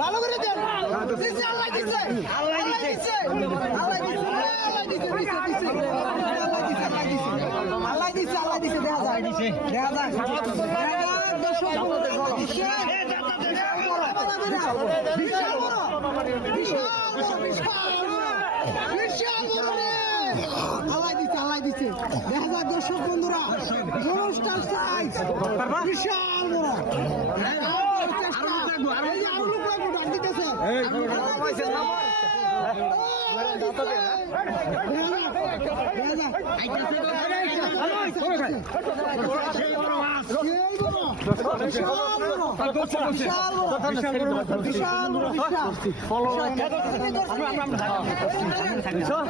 ভালো করে দেন দিছে আল্লাহ দিছে আল্লাহ দিছে আল্লাহ দিছে আল্লাহ দিছে আল্লাহ দিছে দেখা যায় দেখা যায় দর্শক বিশাল বড় আল্লাহ দিচ্ছে দেখা যায় দর্শক বন্ধুরা অনুষ্ঠান সাইজ বিশাল বড় বিশাল